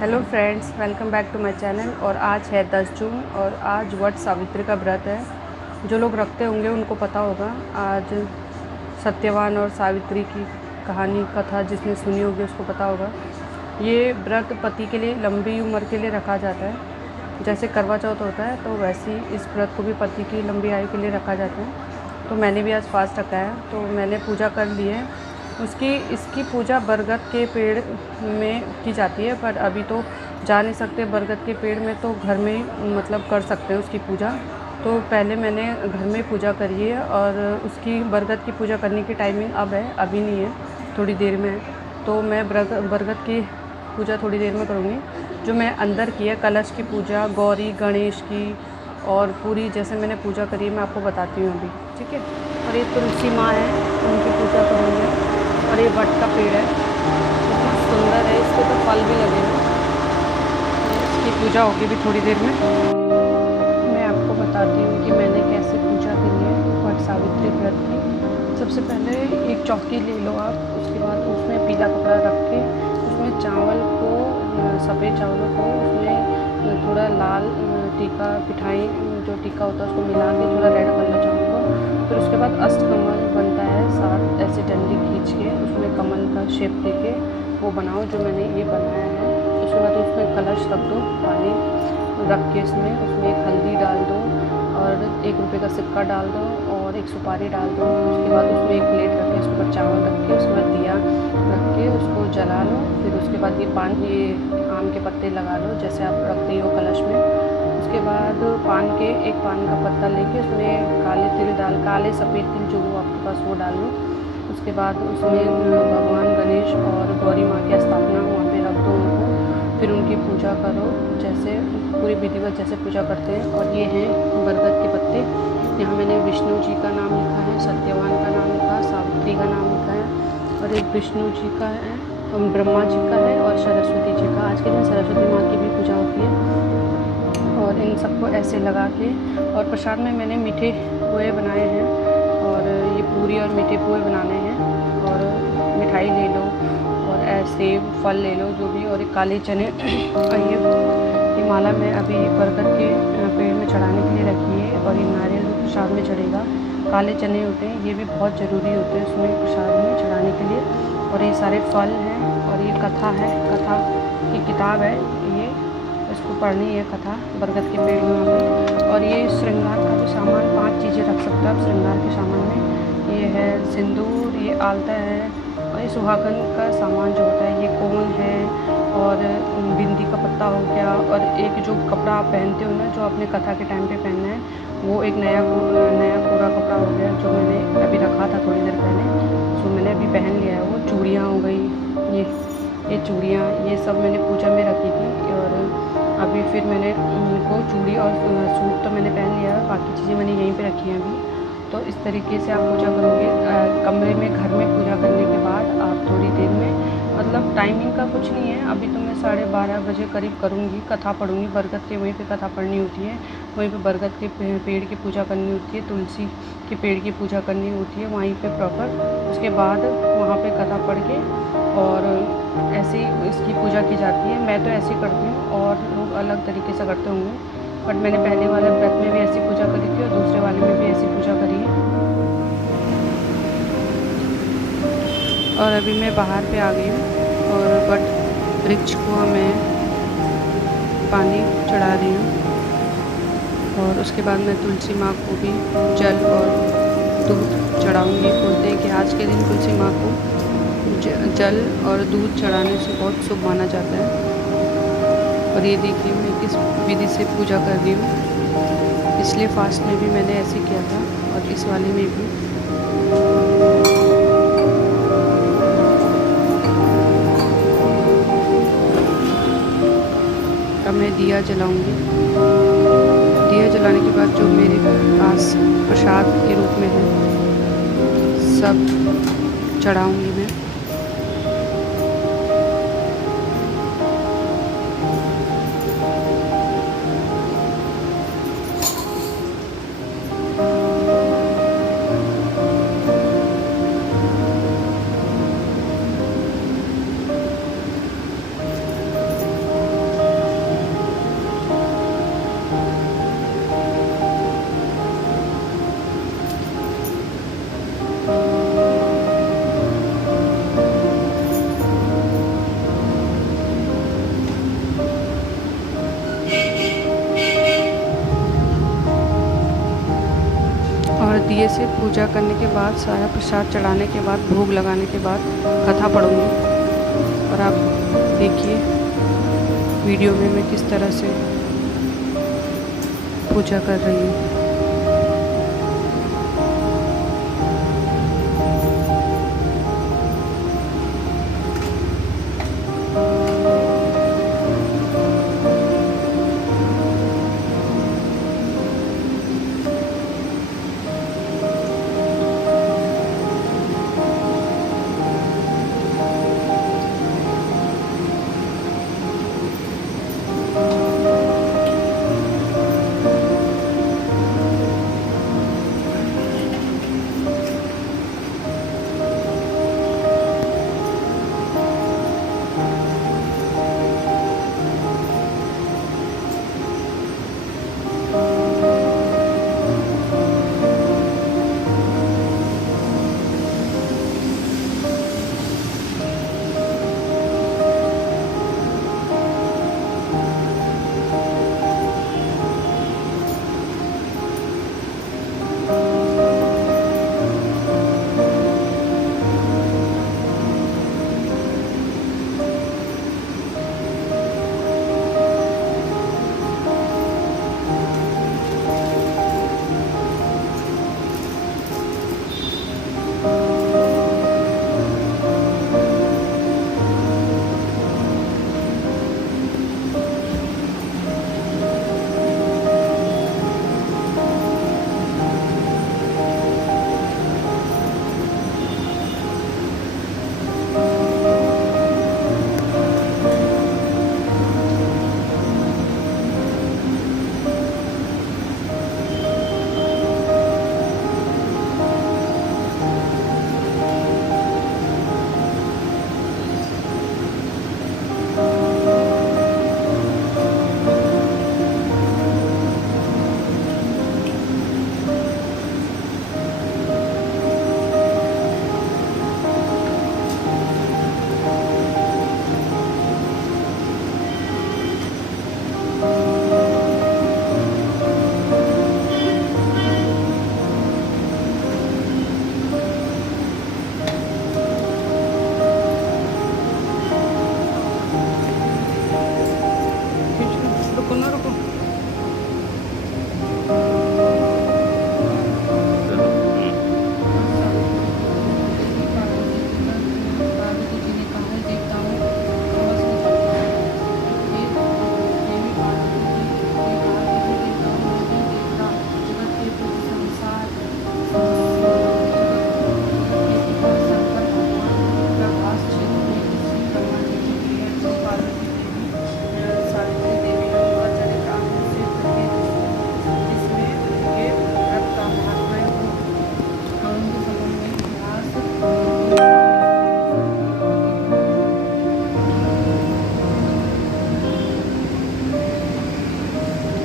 Hello friends, welcome back to my channel. और आज है 10 जून और आज वट सावित्री का व्रत है। जो लोग रखते होंगे उनको पता होगा। आज सत्यवान और सावित्री की कहानी कथा जिसने सुनी होगी उसको पता होगा। ये व्रत पति के लिए लंबी उम्र के लिए रखा जाता है। जैसे करवा चौथ होता है तो वैसे ही इस व्रत को भी पति की लंबी आयु के लिए रखा जाता है। तो मैंने भी आज फास्ट रखा है, तो मैंने पूजा कर ली है। इसकी पूजा बरगद के पेड़ में की जाती है, पर अभी तो जा नहीं सकते बरगद के पेड़ में, तो घर में ही मतलब कर सकते हैं उसकी पूजा। तो पहले मैंने घर में पूजा करी है और उसकी बरगद की पूजा करने की टाइमिंग अब है, अभी नहीं है, थोड़ी देर में है। तो मैं बरगद की पूजा थोड़ी देर में करूँगी। जो मैं अंदर की है कलश की पूजा, गौरी गणेश की और पूरी जैसे मैंने पूजा करी है मैं आपको बताती हूँ अभी, ठीक है। और ये तुलसी माँ है, उनकी पूजा करूँगी। और ये वट का पेड़ है, कितना सुंदर है, इसको तो फल भी लगे हैं। इसकी पूजा होगी भी थोड़ी देर में। मैं आपको बताती हूँ कि मैंने कैसे पूजा करी है वट सावित्री व्रत की। सबसे पहले एक चौकी ले लो आप, उसके बाद उसमें पीला कपड़ा रख के उसमें चावल को, सफ़ेद चावलों को, उसमें थोड़ा लाल टीका पिठाई जो टीका होता है उसको मिला के थोड़ा रेड कर लो चावल को। फिर उसके बाद अष्टकमल बनता है, 7 ऐसे डंडी खींच के उसमें कमल का शेप देके वो बनाओ, जो मैंने ये बनाया है। उसके बाद उसमें कलश रख दो, पानी रख के उसमें एक हल्दी डाल दो और 1 रुपये का सिक्का डाल दो और एक सुपारी डाल दो। उसके बाद उसमें एक प्लेट रख के उसके ऊपर चावल रख के उसके बाद दिया रख के उसको जला लो। फिर उसके बाद ये आम के पत्ते लगा लो जैसे आप रखते हो कलश में। उसके बाद एक पान का पत्ता लेके उसमें काले सफ़ेद तिल जो आपके पास वो डाल लो। उसके बाद उसमें भगवान गणेश और गौरी माँ की स्थापना वहाँ पे रख दो उनको। फिर उनकी पूजा करो जैसे पूरी विधिवत जैसे पूजा करते हैं। और ये हैं बरगद के पत्ते। यहाँ मैंने विष्णु जी का नाम लिखा है, सत्यवान का नाम लिखा है, सावित्री का नाम लिखा है और एक विष्णु जी का है, ब्रह्मा जी का है और सरस्वती जी का। आज के दिन सरस्वती माँ की भी पूजा होती है। और इन सबको ऐसे लगा के और प्रसाद में मैंने मीठे पोहे बनाए हैं और ये पूरी और मीठे पोहे बनाने हैं। और मिठाई ले लो और ऐसे फल ले लो जो भी, और एक काले चने। और ये माला मैं अभी बरगद के पेड़ में चढ़ाने के लिए रखी है। और ये नारियल भी प्रसाद में चढ़ेगा। काले चने होते हैं, ये भी बहुत ज़रूरी होते हैं उसमें प्रसाद में चढ़ाने के लिए। और ये सारे फल हैं और ये कथा है, कथा की किताब है ये, इसको पढ़नी है कथा बरगद के पेड़ में वहाँ पे। और ये श्रृंगार का भी सामान 5 चीज़ें रख सकते हो आप श्रृंगार के सामान में। ये है सिंदूर, ये आलता है और ये सुहागन का सामान जो होता है, ये कोन है और बिंदी का पत्ता हो गया। और एक जो कपड़ा आप पहनते हो ना, जो अपने कथा के टाइम पे पहनना है, वो एक नया पूरा कपड़ा हो गया जो मैंने अभी रखा था थोड़ी देर पहले, सो मैंने अभी पहन लिया है। वो चूड़ियाँ हो गई, ये चूड़ियाँ, ये सब मैंने पूजा में रखी थी। और अभी फिर मैंने उनको चूड़ी और सूट तो मैंने पहन लिया, बाकी चीज़ें मैंने यहीं पे रखी हैं अभी। तो इस तरीके से आप पूजा करोगे कमरे में, घर में पूजा करने के बाद आप थोड़ी देर में, मतलब टाइमिंग का कुछ नहीं है। अभी तो मैं 12:30 बजे करीब करूँगी, कथा पढ़ूँगी बरगद के, वहीं पे कथा पढ़नी होती है, वहीं पे बरगद के पेड़ की पूजा करनी होती है, तुलसी के पेड़ की पूजा करनी होती है वहीं पे प्रॉपर। उसके बाद वहाँ पे कथा पढ़ के और ऐसे ही इसकी पूजा की जाती है। मैं तो ऐसे ही करती हूँ और लोग अलग तरीके से करते होंगे, बट मैंने पहले वाले व्रत में भी ऐसी पूजा करी थी और दूसरे वाले में भी ऐसी पूजा करी है। और अभी मैं बाहर पे आ गई हूँ और वट वृक्ष को मैं पानी चढ़ा रही हूँ। और उसके बाद मैं तुलसी माँ को भी जल और दूध चढ़ाऊँगी। बोलते हैं कि आज के दिन तुलसी माँ को जल और दूध चढ़ाने से बहुत शुभ माना जाता है। और ये देखिए मैं किस विधि से पूजा कर रही हूँ। पिछले फास्ट में भी मैंने ऐसे किया था और इस वाले में भी। अब मैं दिया जलाऊंगी। दिया जलाने के बाद जो मेरे पास प्रसाद के रूप में है सब चढ़ाऊंगी मैं। दिए से पूजा करने के बाद, सारा प्रसाद चढ़ाने के बाद, भोग लगाने के बाद कथा पढ़ूँगी। और आप देखिए वीडियो में मैं किस तरह से पूजा कर रही हूँ।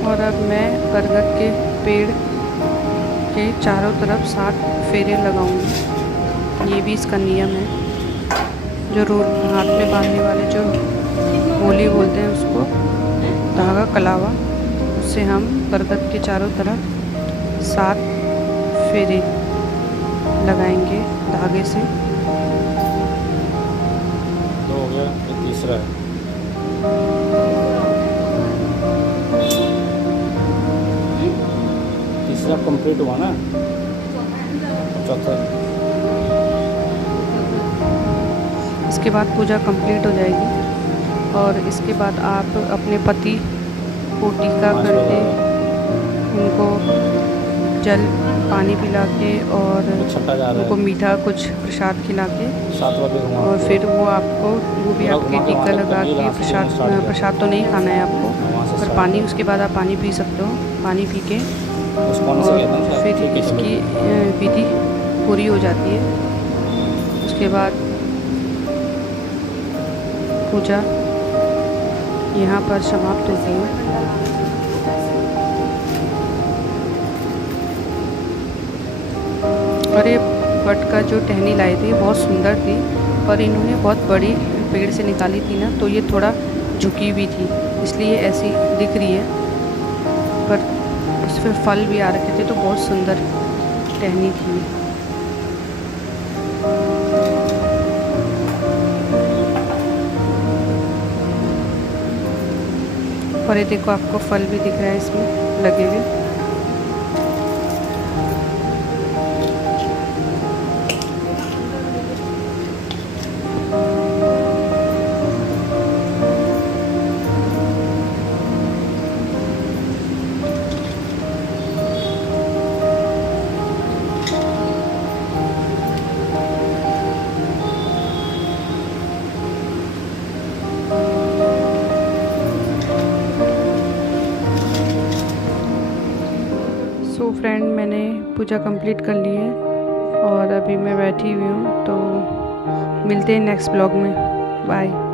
और अब मैं बरगद के पेड़ के चारों तरफ 7 फेरे लगाऊंगी। ये भी इसका नियम है। जो हाथ में बांधने वाले जो होली बोलते हैं उसको, धागा कलावा, उससे हम बरगद के चारों तरफ 7 फेरे लगाएंगे धागे से। तो हो गया, ये तीसरा है। तीसरा कंप्लीट हुआ ना, चौथा। इसके बाद पूजा कंप्लीट हो जाएगी और इसके बाद आप अपने पति को टीका करके उनको जल पानी पिला के और उनको मीठा कुछ प्रसाद खिला के, और फिर वो आपको वो भी आपके टीका लगा के प्रसाद तो नहीं खाना है आपको, पर पानी उसके बाद आप पानी पी सकते हो। पानी पी के और फिर इसकी विधि पूरी हो जाती है। उसके बाद पूजा यहाँ पर समाप्त होती है। और ये वट का जो टहनी लाई थी बहुत सुंदर थी, पर इन्होंने बहुत बड़ी पेड़ से निकाली थी ना, तो ये थोड़ा झुकी हुई थी, इसलिए ऐसी दिख रही है। पर उसमें फल भी आ रखे थे, तो बहुत सुंदर टहनी थी। और ये देखो आपको फल भी दिख रहा है इसमें लगे हुए। सो फ्रेंड, मैंने पूजा कंप्लीट कर ली है और अभी मैं बैठी हुई हूँ। तो मिलते हैं नेक्स्ट ब्लॉग में। बाय।